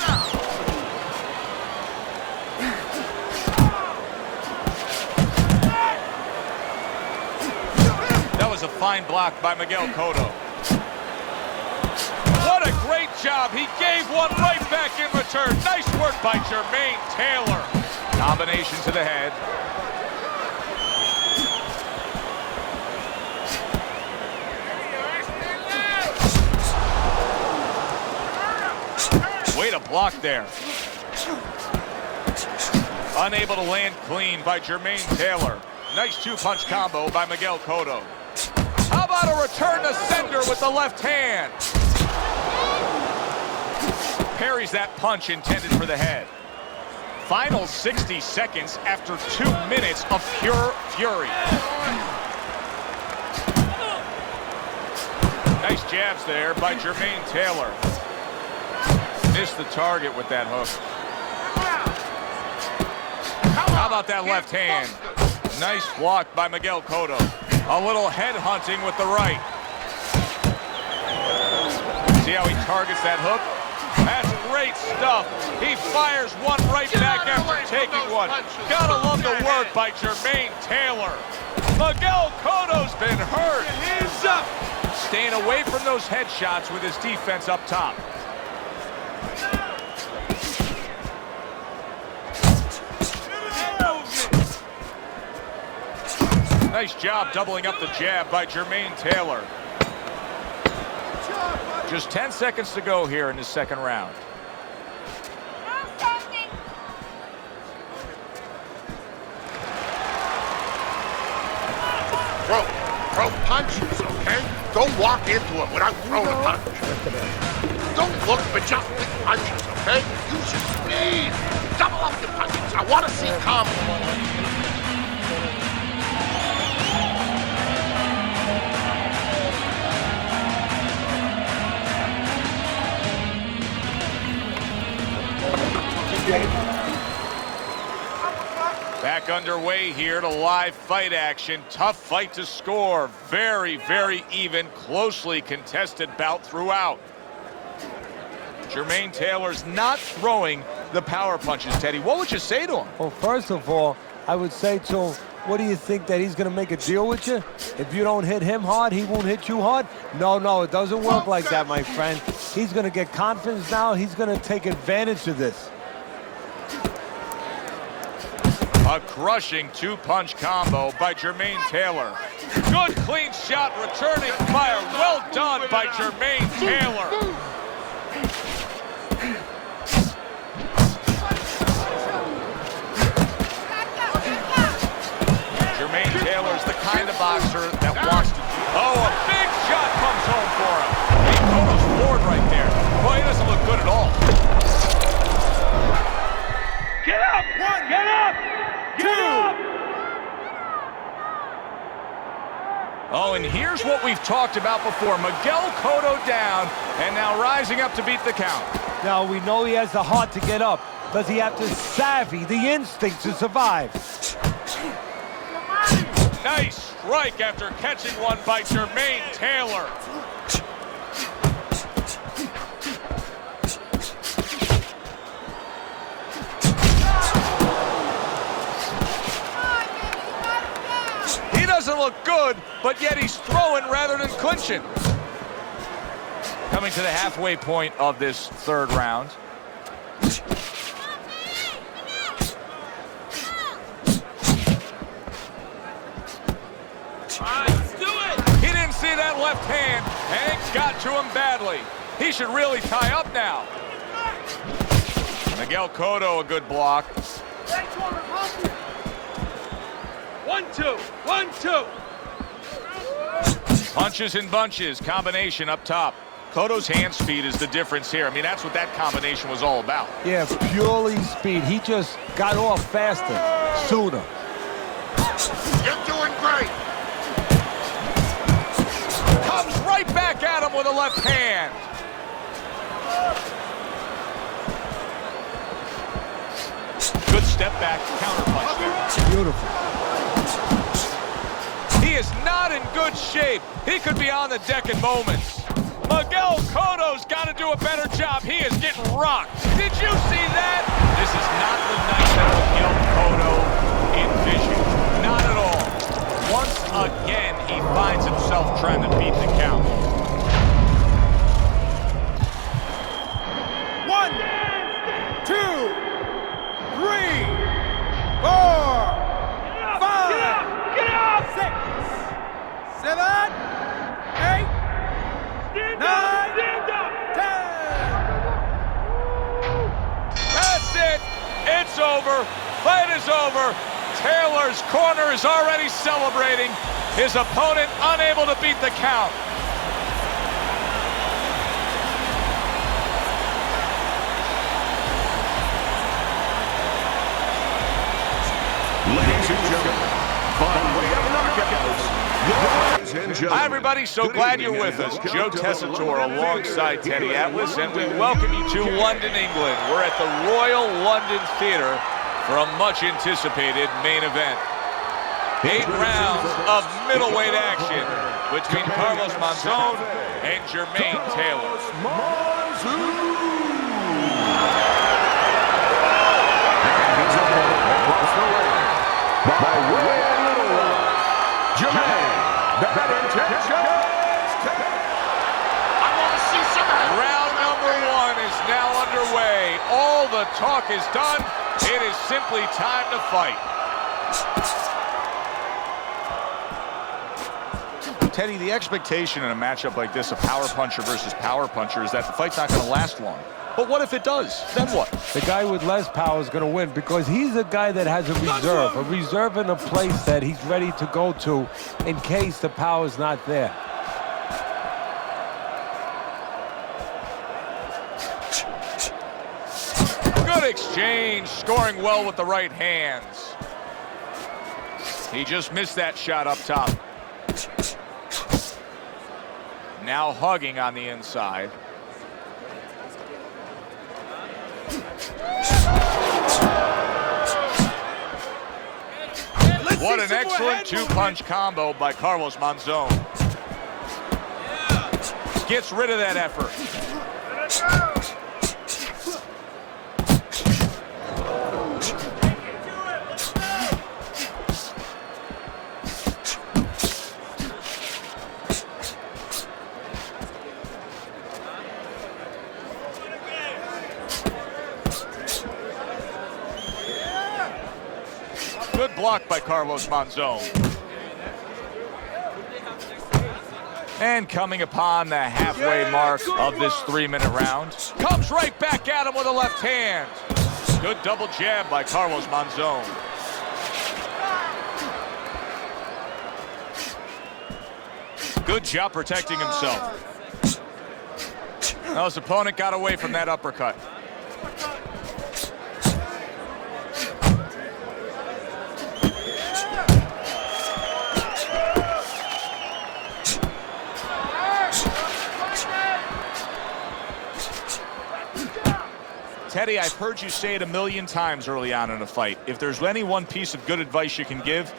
That was a fine block by Miguel Cotto. What a great job. He gave one right back in return. Nice work by Jermaine Taylor. Combination to the head. Way to block there. Unable to land clean by Jermaine Taylor. Nice two-punch combo by Miguel Cotto. How about a return to sender with the left hand? Parries that punch intended for the head. Final 60 seconds after 2 minutes of pure fury. Nice jabs there by Jermaine Taylor. Missed the target with that hook. How about that left hand? Nice block by Miguel Cotto. A little head hunting with the right. See how he targets that hook? That's great stuff. He fires one right back after taking one. Gotta love the work by Jermaine Taylor. Miguel Cotto's been hurt. Hands up. Staying away from those headshots with his defense up top. Nice job doubling up the jab by Jermaine Taylor. Just 10 seconds to go here in the second round. Throw punches, okay? Don't walk into it without throwing a punch. Don't look for just big punches, okay? Use your speed. Double up your punches. I want to see combo. Back underway here to live fight action. Tough fight to score. Very, very even, closely contested bout throughout. Jermaine Taylor's not throwing the power punches, Teddy. What would you say to him? Well, first of all, I would say to him, what do you think, that he's going to make a deal with you? If you don't hit him hard, he won't hit you hard? No, no, it doesn't work like that, my friend. He's going to get confidence now. He's going to take advantage of this. A crushing two-punch combo by Jermaine Taylor. Good clean shot, returning fire. Well done by Jermaine Taylor. Jermaine Taylor's the kind of boxer that wants to... Oh, a big shot comes home for him. He Cotto's floored right there. Boy, he doesn't look good at all. Get up! Get up! Get up! Oh, and here's what we've talked about before. Miguel Cotto down, and now rising up to beat the count. Now, we know he has the heart to get up. Does he have the savvy, the instinct to survive? Nice strike after catching one by Jermaine Taylor. He doesn't look good, but yet he's throwing rather than clinching. Coming to the halfway point of this third round. He didn't see that left hand, and it got to him badly. He should really tie up now. Miguel Cotto, a good block. 1-2, 1-2. Punches and bunches, combination up top. Cotto's hand speed is the difference here. I mean, that's what that combination was all about. Yeah, purely speed. He just got off faster, sooner. You're doing great. Comes right back at him with a left hand. Good step back, counter punch there. Beautiful. He is not in good shape. He could be on the deck in moments. Miguel Cotto's got to do a better job. He is getting rocked. Did you see that? This is not the night that Miguel Cotto envisioned. Not at all. Once again, he finds himself trying to beat the count. 1, 2, 3, 4, 5, 6, 7, 8, 9, 10. That's it. It's over. Fight is over. Taylor's corner is already celebrating. His opponent unable to beat the count. Ladies and gentlemen, by way of knockouts, Hi, everybody. So glad you're with us. Joe Tessitore alongside Teddy Atlas, and we welcome you to London, England. We're at the Royal London Theatre for a much-anticipated main event. 8 rounds of middleweight action between Carlos Monzon and Jermaine Taylor. By way of Jermaine. Round number 1 is now underway. All the talk is done. It is simply time to fight. Teddy, the expectation in a matchup like this, a power puncher versus power puncher, is that the fight's not going to last long. But what if it does? Then what? The guy with less power is going to win because he's a guy that has a reserve in a place that he's ready to go to in case the power is not there. Good exchange, scoring well with the right hands. He just missed that shot up top. Now hugging on the inside. What an excellent two-punch combo by Carlos Monzon. Gets rid of that effort. Good block by Carlos Monzon. And coming upon the halfway mark of this 3-minute round, comes right back at him with a left hand. Good double jab by Carlos Monzon. Good job protecting himself. Now his opponent got away from that uppercut. Teddy, I've heard you say it a million times early on in a fight. If there's any one piece of good advice you can give,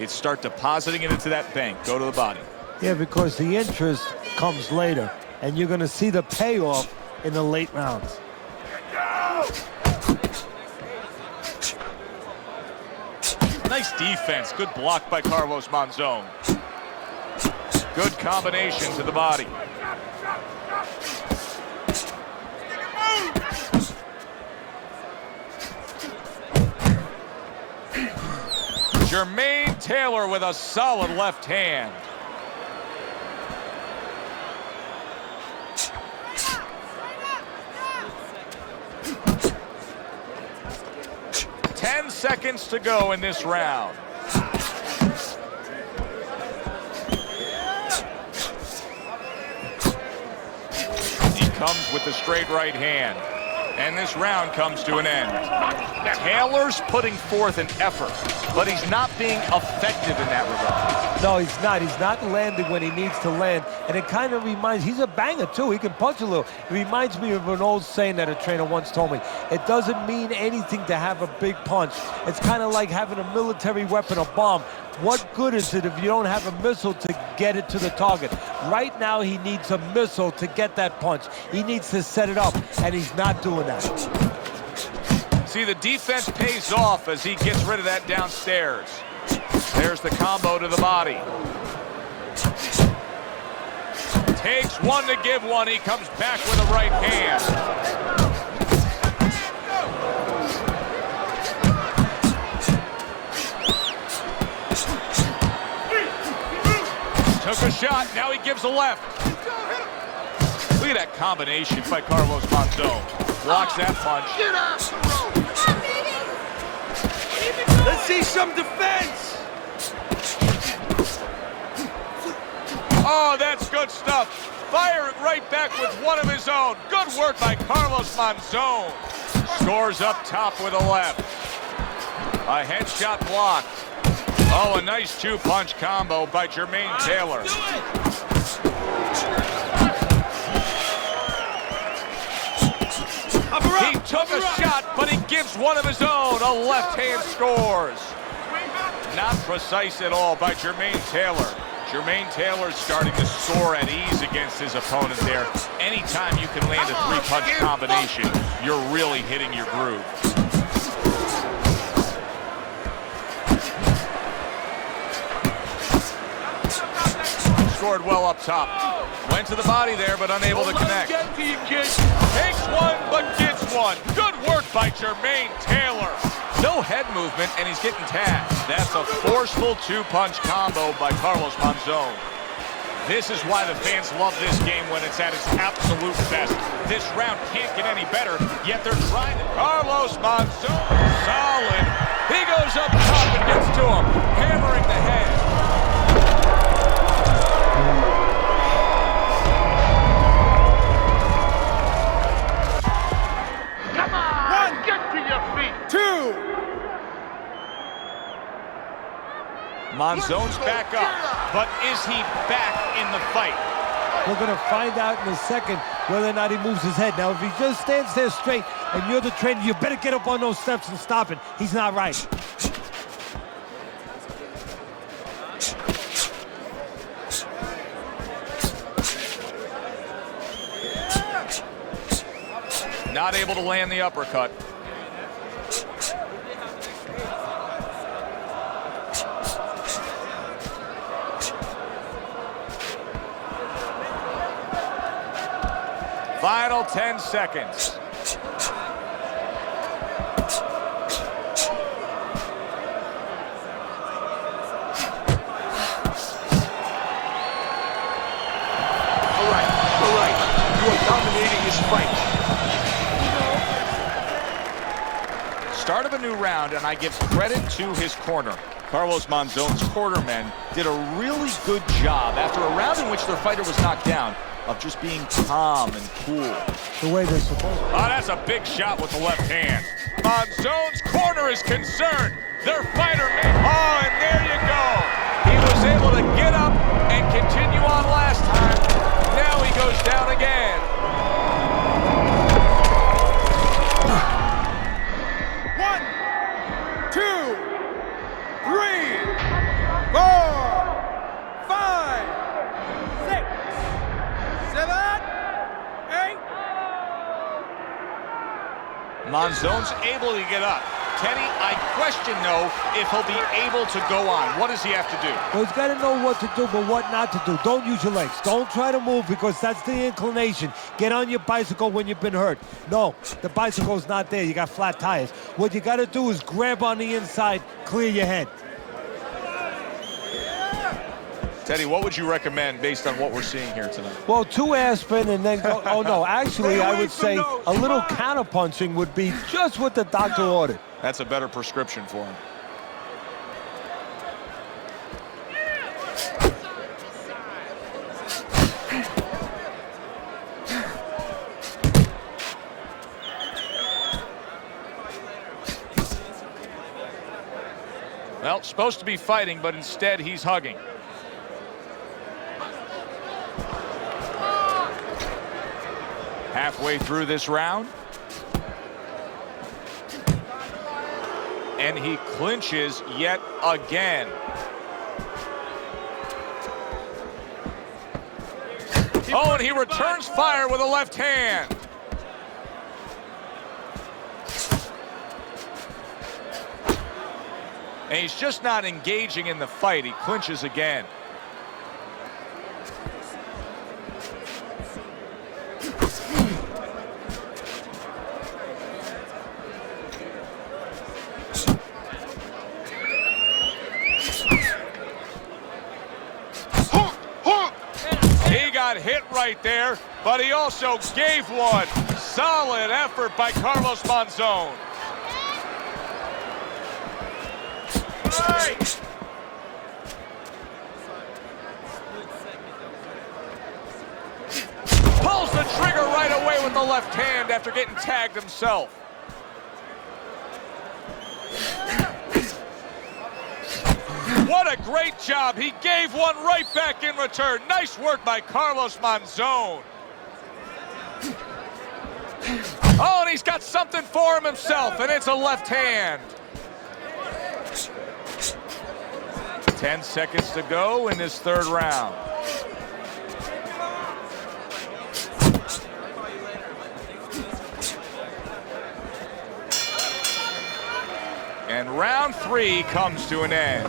it's start depositing it into that bank. Go to the body. Yeah, because the interest comes later, and you're going to see the payoff in the late rounds. Nice defense. Good block by Carlos Monzon. Good combination to the body. Jermaine Taylor with a solid left hand. Ten seconds to go in this round. He comes with the straight right hand. And this round comes to an end. Taylor's putting forth an effort, but he's not being effective in that regard. No, he's not. He's not landing when he needs to land. And it kind of reminds, he's a banger too. He can punch a little. It reminds me of an old saying that a trainer once told me. It doesn't mean anything to have a big punch. It's kind of like having a military weapon, a bomb. What good is it if you don't have a missile to get it to the target? Right now, he needs a missile to get that punch. He needs to set it up, and he's not doing that. See, the defense pays off as he gets rid of that downstairs. There's the combo to the body. Takes one to give one. He comes back with a right hand. Took a shot, now he gives a left. Look at that combination by Carlos Monzon. Blocks that punch. Get off the road! Let's see some defense. Oh, that's good stuff. Firing right back with one of his own. Good work by Carlos Monzon. Scores up top with a left. A headshot blocked. Oh, a nice two-punch combo by Jermaine Taylor. He took a shot, but he gives one of his own. A left hand scores. Not precise at all by Jermaine Taylor. Jermaine Taylor's starting to soar at ease against his opponent there. Anytime you can land a three-punch combination, you're really hitting your groove. Scored well up top. Went to the body there, but unable to connect. Takes one, but gets one. Good work by Jermaine Taylor. No head movement, and he's getting tagged. That's a forceful two-punch combo by Carlos Monzon. This is why the fans love this game when it's at its absolute best. This round can't get any better, yet they're trying to. Carlos Monzon, solid. He goes up top and gets to him, hammering the head. Come on! Get to your feet! Monzon's back up, but is he back in the fight? We're going to find out in a second whether or not he moves his head. Now, if he just stands there straight and you're the trainer, you better get up on those steps and stop it. He's not right. Not able to land the uppercut. Final 10 seconds. All right. You are dominating this fight. Start of a new round, and I give credit to his corner. Carlos Monzon's cornermen did a really good job after a round in which their fighter was knocked down of just being calm and cool. The way they're supposed to. Oh, that's a big shot with the left hand. Monzon's corner is concerned. Their fighter made... Oh, and there you go. He was able to get up and continue on last time. Now he goes down again. One, two, three, 4, 5, 6, 7, 8. Monzon's able to get up. Teddy, I question, though, if he'll be able to go on. What does he have to do? Well, he's got to know what to do, but what not to do. Don't use your legs. Don't try to move because that's the inclination. Get on your bicycle when you've been hurt. No, the bicycle's not there. You got flat tires. What you got to do is grab on the inside, clear your head. Teddy, what would you recommend based on what we're seeing here tonight? Well, 2 aspirin and then go. Oh, no, actually, I would say a little counterpunching would be just what the doctor ordered. That's a better prescription for him. Well, supposed to be fighting, but instead he's hugging. Halfway through this round. And he clinches yet again. Oh, and he returns fire with a left hand. And he's just not engaging in the fight. He clinches again. He got hit right there, but he also gave one. Solid effort by Carlos Monzon. Right. Pulls the trigger right away with the left hand after getting tagged himself. What a great job. He gave one right back in return. Nice work by Carlos Monzon. Oh, and he's got something for him himself, and it's a left hand. 10 seconds to go in this third round. And round 3 comes to an end.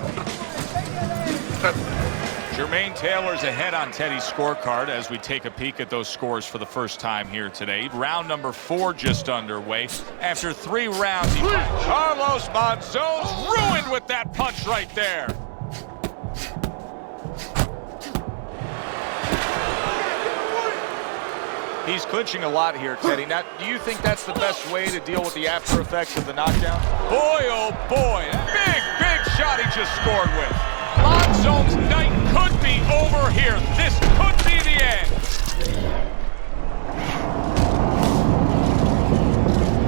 Jermaine Taylor's ahead on Teddy's scorecard as we take a peek at those scores for the first time here today. Round number 4 just underway. After 3 rounds, Carlos Monzon's ruined with that punch right there. He's clinching a lot here, Teddy. Now, do you think that's the best way to deal with the after effects of the knockdown? Boy, oh boy, big, big shot he just scored with. Monzon's night could be over here. This could be the end.